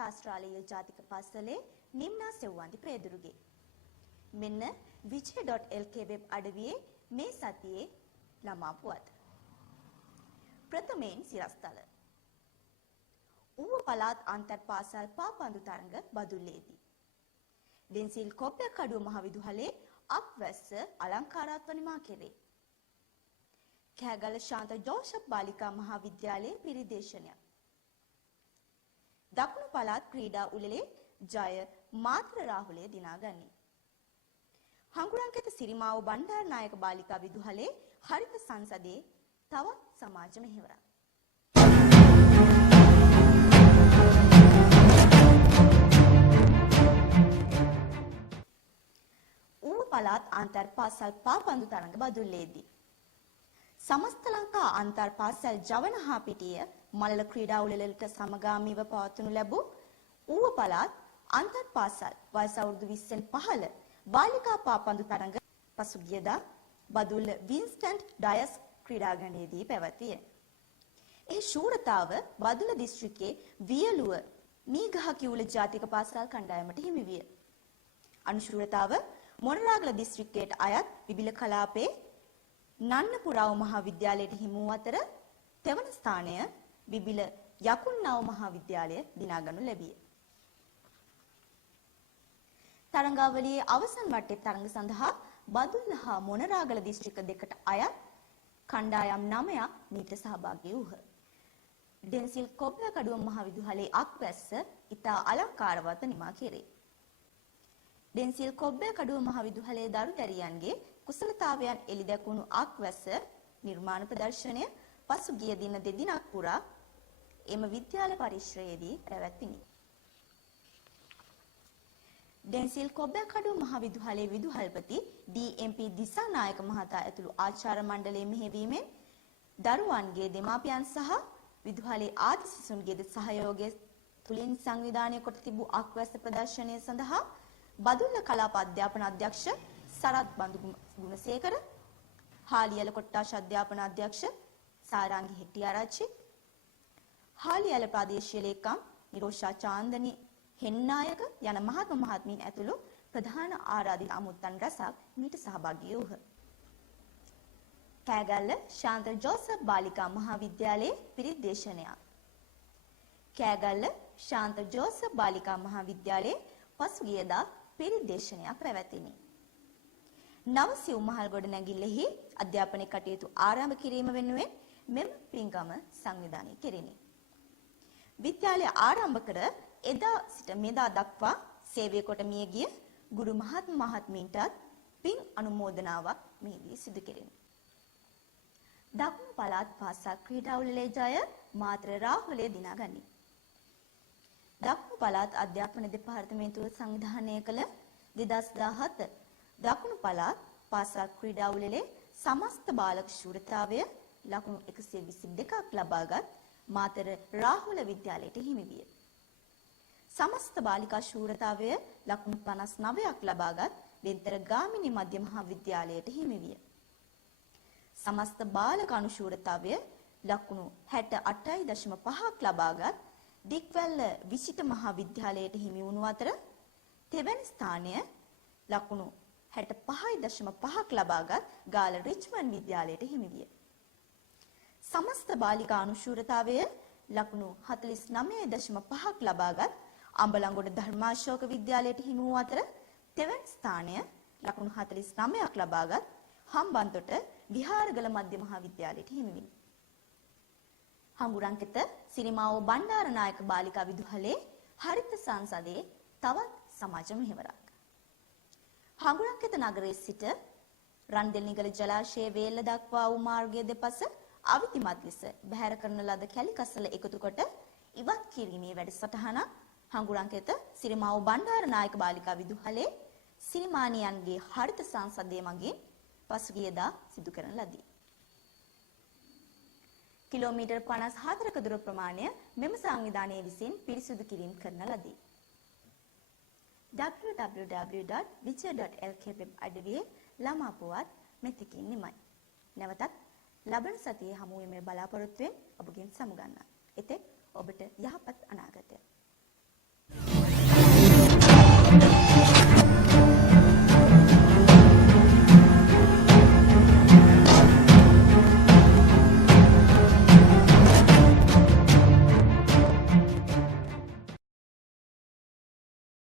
ශාස්ත්‍රාලීය ජාතික පාසලේ නිම්නා සෙව්වන්ති ප්‍රේදුරුගේ. මෙන්න vijay.lk වෙබ් අඩවියේ මේ සතියේ ළමා පුවත්. ප්‍රථමයෙන් සිරස්තල. ඌව පළාත් අන්තර් පාසල් පාපන්දු තරඟ බදුල්ලේදී. දෙන්සිල් කොබ්බකඩුව මහවිදුහලේ අපවැස්ස අලංකාරාත්මක නිමා කෙරේ. කෑගල ශාන්ත ජෝෂප් බාලිකා මහාවිද්‍යාලයේ පිරිදේශනයක්. දකුණු පළාත් ක්‍රීඩා උළෙලේ ජය මාත්‍ර රාහුලය දිනාගනී. හංගුරන්කෙත සිරිමාව බණ්ඩාරනායක බාලිකා විදුහලේ හරිත සංසදයේ තවත් සමාජ මෙහෙවරක්. ඌව පළාත් අන්තර් පාසල් පාපන්දු තරඟ බදුල්ලේදී සමස්ත ලංකා අන්තර් පාසල් ජවන හා පිටිය මල්ල ක්‍රීඩා උළෙලට සමගාමීව පවත්වනු ලැබූ ඌව පළාත් අන්තර් පාසල් වයස අවුරුදු 20න් පහළ බාලිකා පාපන්දු තරඟ පසුගියදා බදුල්ල වින්ස්ටන් ඩයස් ක්‍රීඩාංගණයේදී පැවතිය. ඒ ශූරතාව බදුල්ල දිස්ත්‍රික්කයේ වියලුව මීගහ කිවුල ජාතික පාසල් කණ්ඩායමට හිමි විය. අනුශූරතාව මොනරාගල දිස්ත්‍රික්කයට අයත් විබිල කලාපයේ නන්නපුරාව මහාවිද්‍යාලයට හිමි වූ අතර තෙවන ස්ථානය විබිල යකුන්නාව මහාවිද්‍යාලය දිනාගනු ලැබිය. තරඟාවලියේ අවසන් වටේ තරඟ සඳහා බදුල්ල හා මොනරාගල දිස්ත්‍රික්ක දෙකට අයත් කණ්ඩායම් 9ක් මීට සහභාගී වූහ. ඩෙන්සිල් කොබ්බකඩුව මහවිදුහලේ අක්වැස්ස ඉතා අලංකාරවත් නිමා කෙරේ. ඩෙන්සිල් කොබ්බකඩුව මහවිදුහලේ දරුදැරියන්ගේ කුසලතාවයන් එළි දැකුණු අක්වැස්ස නිර්මාණ ප්‍රදර්ශනය පසුගිය දින දෙදිනක් පුරා එම විද්‍යාල පරිශ්‍රයේදී පැවැත්විණි. ඩෙන්සිල් කොබ්බකඩුව මහවිදුහලේ විදුහල්පති ඩී.එම්.පී. දිසානායක මහතා ඇතුළු ආචාර්ය මණ්ඩලයේ මෙහෙයවීමෙන් දරුවන්ගේ දෙමාපියන් සහ විදුහලේ ආදි සිසුන්ගේ සහයෝගය තුලින් සංවිධානය කොට තිබූ අක්වැස්ස ප්‍රදර්ශනය සඳහා බදුල්ල කලාප අධ්‍යාපන අධ්‍යක්ෂ සරත් බඳු ගුණසේකර, හාලියල කොට්ටාශ අධ්‍යාපන අධ්‍යක්ෂ සාරාංගි හෙට්ටිආරච්චි, හාලියල ප්‍රාදේශීය ලේකම් නිරෝෂා චාන්දනි හෙන්නායක යන මහත්ම මහත්මීන් ඇතුළු ප්‍රධාන ආරාධිත අමුත්තන් රැසක් මීට සහභාගී වූහ. කෑගල්ල ශාන්ත ජෝසප් බාලිකා මහාවිද්‍යාලයේ පිරිත් දේශනයක්. කෑගල්ල ශාන්ත ජෝසප් බාලිකා මහාවිද්‍යාලයේ පසුගියදා පිරිත් දේශනයක් පැවැතිණි. නව සිව් මහල් ගොඩනැගිල්ලෙහි අධ්‍යාපන කටයුතු ආරම්භ කිරීම වෙනුවෙන් මෙම පින්කම සංවිධානය කෙරිණි. විද්‍යාලය ආරම්භ කර එදා සිට මෙදා දක්වා සේවය කොට මිය ගිය ගුරු මහත්මීන්ටත් පින් අනුමෝදනාවක් මෙහිදී සිදු කෙරිණි. දකුණු පළාත් පාසල් ක්‍රීඩා උළෙලේ ජය මාත්‍ර රාහුලය දිනාගනී. දකුණු පළාත් අධ්‍යාපන දෙපාර්තමේන්තුව සංවිධානය කළ 2017 දකුණු පළාත් පාසල් ක්‍රීඩා උළෙලේ සමස්ත බාලක ශූරතාවය ලකුණු 122ක් ලබාගත් මාතර රාහුල විද්‍යාලයට හිමි විය. සමස්ත බාලිකා ශූරතාවය ලකුණු 59ක් ලබාගත් වෙන්තර ගාමිණී මධ්‍ය මහා විද්‍යාලයට හිමි විය. සමස්ත බාලක අනුශූරතාවය ලකුණු 68.5ක් ලබාගත් දික්වැල්ල විසිට මහා විද්‍යාලයට හිමි වුණු අතර තෙවැනි ස්ථානය ලකුණු 65.5ක් ලබාගත් ගාල රිච්මන්ඩ් විද්‍යාලයට හිමි විය. සමස්ත බාලිකා අනුශූරතාවය ලකුණු 49.5ක් ලබාගත් අම්බලන්ගොඩ ධර්මාශෝක විද්‍යාලයට හිමි වූ අතර තෙවැනි ස්ථානය ලකුණු 49ක් ලබාගත් හම්බන්තොට විහාරගල මධ්‍ය මහා විද්‍යාලයට හිමි විය. හංගුරන්කෙත සිරිමාව බණ්ඩාරනායක බාලිකා විදුහලේ හරිත සංසදයේ තවත් සමාජ මෙහෙවරක්. හංගුරන්කෙත නගරයේ සිට රන්දෙල්නිගල ජලාශයේ වේල්ල දක්වා වූ මාර්ගයේ දෙපස අවිතිමත් ලෙස බැහැර කරන ලද කැලි කසල එකතු කොට ඉවත් කිරීමේ වැඩසටහනක් හංගුරන්කෙත සිරිමාව බණ්ඩාරනායක බාලිකා විදුහලේ සිරිමානියන්ගේ හරිත සංසදයේ මගින් පසුගියදා සිදු කරන ලදී. කිලෝමීටර් 54ක දුර ප්‍රමාණය මෙම සංවිධානයේ විසින් පිරිසිදු කිරීම කරන ලදී. www.vijay.lk වෙබ් අඩවියේ ළමා පුවත් මෙතකින් නිමයි. නැවතත් ලබන සතියේ හමු වීමේ බලාපොරොත්තුවෙන් ඔබගෙන් සමුගන්නවා. එතෙක් ඔබට යහපත් අනාගතයක්.